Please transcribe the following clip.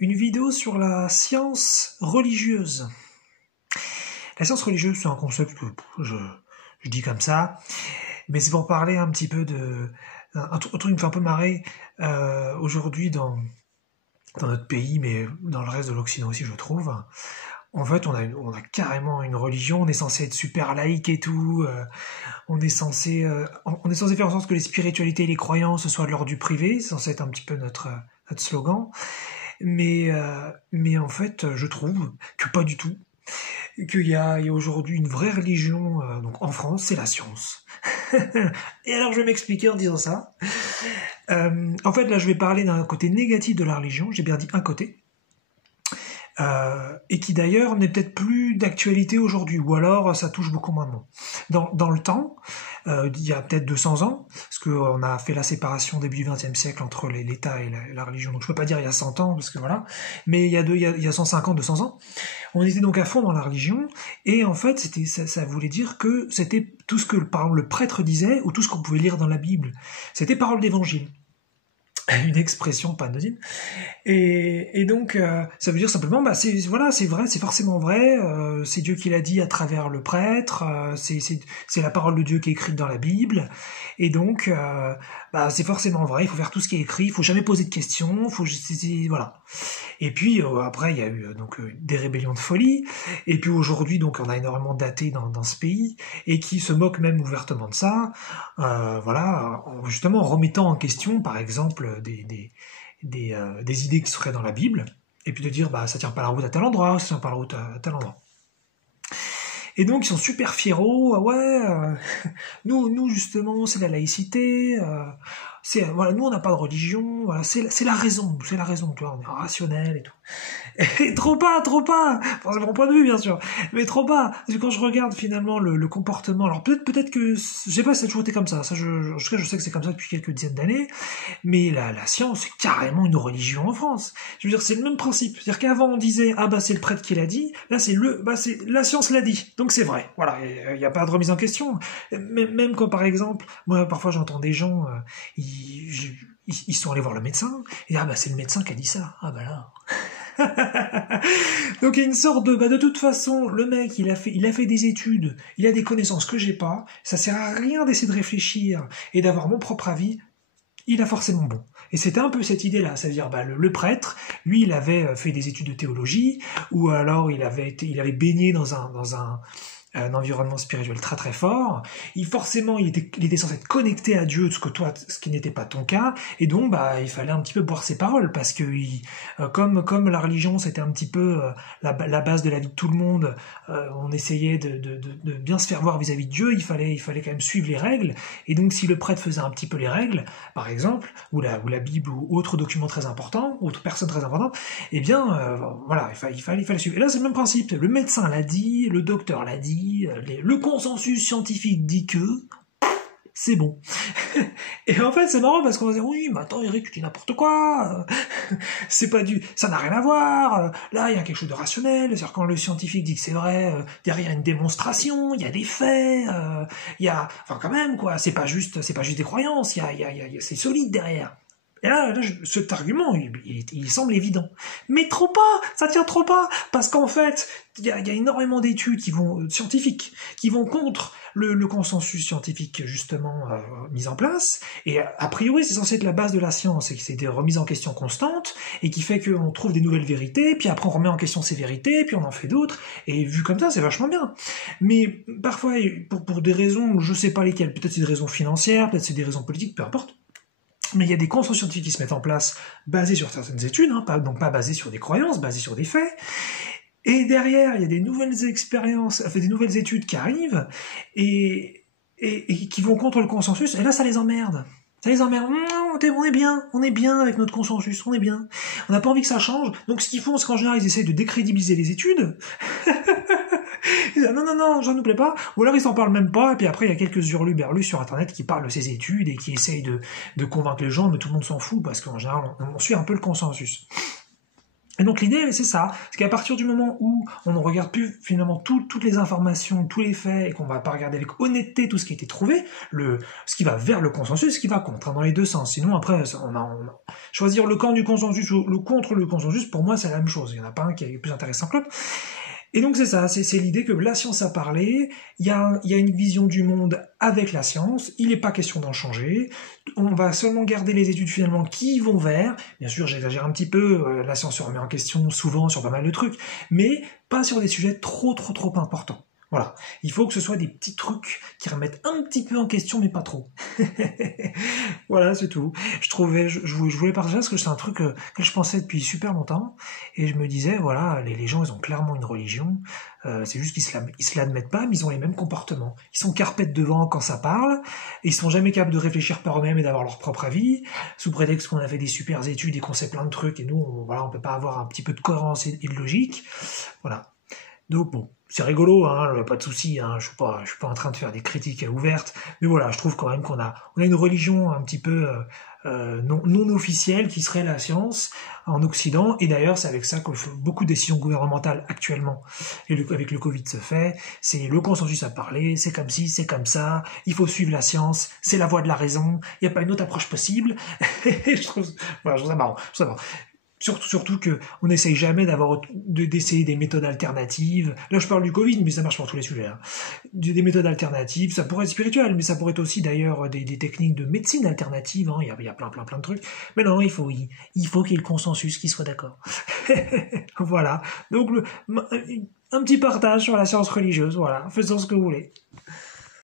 une vidéo sur la science religieuse. La science religieuse, c'est un concept que je dis comme ça, mais c'est pour parler un petit peu de... Un truc qui me fait un peu marrer aujourd'hui dans notre pays, mais dans le reste de l'Occident aussi, je trouve. En fait, on a carrément une religion, on est censé être super laïque et tout, on est censé faire en sorte que les spiritualités et les croyances soient de l'ordre du privé, c'est censé être un petit peu notre slogan, mais en fait, je trouve que pas du tout, qu'il y a aujourd'hui une vraie religion, donc en France, c'est la science. Et alors, je vais m'expliquer en disant ça. En fait, là, je vais parler d'un côté négatif de la religion, j'ai bien dit un côté, et qui d'ailleurs n'est peut-être plus d'actualité aujourd'hui, ou alors ça touche beaucoup moins de monde. Dans le temps, il y a peut-être 200 ans, parce qu'on a fait la séparation début du XXe siècle entre l'État et la religion, donc je peux pas dire il y a 100 ans, parce que voilà, mais il y a 150, 200 ans, on était donc à fond dans la religion, et en fait ça voulait dire que c'était tout ce que par exemple, le prêtre disait, ou tout ce qu'on pouvait lire dans la Bible, c'était parole d'évangile. Une expression, pas anodine. Et donc, ça veut dire simplement, c'est vrai, c'est forcément vrai, c'est Dieu qui l'a dit à travers le prêtre, c'est la parole de Dieu qui est écrite dans la Bible, et donc, c'est forcément vrai, il faut faire tout ce qui est écrit, il faut jamais poser de questions, voilà. Et puis, après, il y a eu des rébellions de folie, et puis aujourd'hui, donc, on a énormément d'athées dans ce pays, et qui se moquent même ouvertement de ça, justement en remettant en question, par exemple, des idées qui seraient dans la Bible, et puis de dire ça tient pas la route à tel endroit, ça tient pas la route à tel endroit. Et donc ils sont super fiéros, nous justement c'est la laïcité, nous on n'a pas de religion, c'est la raison, tu vois, on est rationnel et tout. Et trop pas, enfin, c'est mon point de vue bien sûr, mais trop pas, parce que quand je regarde finalement le comportement, alors peut-être que, je sais pas si ça a toujours été comme ça, en tout cas je sais que c'est comme ça depuis quelques dizaines d'années, mais la science c'est carrément une religion en France. Je veux dire, c'est le même principe, c'est-à-dire qu'avant on disait, c'est le prêtre qui l'a dit, là c'est la science l'a dit, donc c'est vrai, voilà, il n'y a pas de remise en question, même quand par exemple, moi parfois j'entends des gens, ils sont allés voir le médecin, et c'est le médecin qui a dit ça, là... Donc il y a une sorte de toute façon, le mec il a fait des études, il a des connaissances que j'ai pas, ça sert à rien d'essayer de réfléchir et d'avoir mon propre avis, il a forcément bon. Et c'était un peu cette idée-là, c'est-à-dire le prêtre, lui il avait fait des études de théologie, ou alors il avait baigné dans un environnement spirituel très très fort, il était censé être connecté à Dieu, ce qui n'était pas ton cas, et donc il fallait un petit peu boire ses paroles, parce que comme la religion c'était un petit peu la base de la vie de tout le monde, on essayait de bien se faire voir vis-à-vis de Dieu, il fallait quand même suivre les règles, et donc si le prêtre faisait un petit peu les règles, par exemple, ou la Bible, ou autre document très important, autre personne très importante, il fallait suivre. Et là c'est le même principe, le médecin l'a dit, le docteur l'a dit, le consensus scientifique dit que c'est bon. Et en fait, c'est marrant parce qu'on va dire, oui, mais attends, Eric, tu dis n'importe quoi, ça n'a rien à voir, là, il y a quelque chose de rationnel, c'est-à-dire quand le scientifique dit que c'est vrai, derrière une démonstration, il y a des faits, quand même, quoi, c'est pas juste des croyances, c'est solide derrière. Et là, cet argument, il semble évident. Mais trop pas, ça tient trop pas, parce qu'en fait, il y a énormément d'études scientifiques, qui vont contre le consensus scientifique, justement, mis en place, et a priori, c'est censé être la base de la science, et que c'est des remises en question constantes, et qui fait qu'on trouve des nouvelles vérités, puis après on remet en question ces vérités, puis on en fait d'autres, et vu comme ça, c'est vachement bien. Mais parfois, pour des raisons, je sais pas lesquelles, peut-être c'est des raisons financières, peut-être c'est des raisons politiques, peu importe, mais il y a des consensus scientifiques qui se mettent en place basés sur certaines études, pas basés sur des croyances, basés sur des faits. Et derrière, il y a des nouvelles expériences, des nouvelles études qui arrivent et qui vont contre le consensus. Et là, ça les emmerde. Ça les emmerde. On est bien avec notre consensus, on est bien. On n'a pas envie que ça change. Donc, ce qu'ils font, c'est qu'en général, ils essayent de décrédibiliser les études. Ils disent, non, ça nous plaît pas. Ou alors ils s'en parlent même pas, et puis après il y a quelques hurluberlus sur internet qui parlent de ces études et qui essayent de convaincre les gens, mais tout le monde s'en fout, parce qu'en général on suit un peu le consensus. Et donc l'idée, c'est ça, c'est qu'à partir du moment où on ne regarde plus finalement toutes les informations, tous les faits, et qu'on va pas regarder avec honnêteté tout ce qui a été trouvé, ce qui va vers le consensus, ce qui va contre, hein, dans les deux sens. Sinon après, choisir le camp du consensus ou le contre le consensus, pour moi c'est la même chose. Il n'y en a pas un qui est plus intéressant que l'autre. Et donc c'est ça, c'est l'idée que la science a parlé, il y a une vision du monde avec la science, il n'est pas question d'en changer, on va seulement garder les études finalement qui vont vers, bien sûr j'exagère un petit peu, la science se remet en question souvent sur pas mal de trucs, mais pas sur des sujets trop importants. Voilà, il faut que ce soit des petits trucs qui remettent un petit peu en question, mais pas trop. Voilà, c'est tout. Je voulais partager parce que c'est un truc que je pensais depuis super longtemps, et je me disais, voilà, les gens, ils ont clairement une religion, c'est juste qu'ils se l'admettent pas, mais ils ont les mêmes comportements. Ils sont carpettes devant quand ça parle, et ils sont jamais capables de réfléchir par eux-mêmes et d'avoir leur propre avis, sous prétexte qu'on a fait des super études et qu'on sait plein de trucs, et nous, on peut pas avoir un petit peu de cohérence et de logique. Voilà. Donc bon, c'est rigolo, hein, pas de souci, hein, je suis pas en train de faire des critiques ouvertes, mais voilà, je trouve quand même qu'on a une religion un petit peu non officielle qui serait la science en Occident, et d'ailleurs c'est avec ça que beaucoup de décisions gouvernementales actuellement, et avec le Covid se fait, c'est le consensus à parler, c'est comme ci, c'est comme ça, il faut suivre la science, c'est la voie de la raison, il n'y a pas une autre approche possible, et je trouve ça marrant. Surtout que on n'essaye jamais d'essayer des méthodes alternatives. Là, je parle du Covid, mais ça marche pour tous les sujets. Hein. Des méthodes alternatives, ça pourrait être spirituel, mais ça pourrait être aussi d'ailleurs des techniques de médecine alternative. Hein. Il y a plein de trucs. Mais non, il faut qu'il y ait le consensus qui soit d'accord. Voilà. Donc un petit partage sur la science religieuse. Voilà. Faisons ce que vous voulez.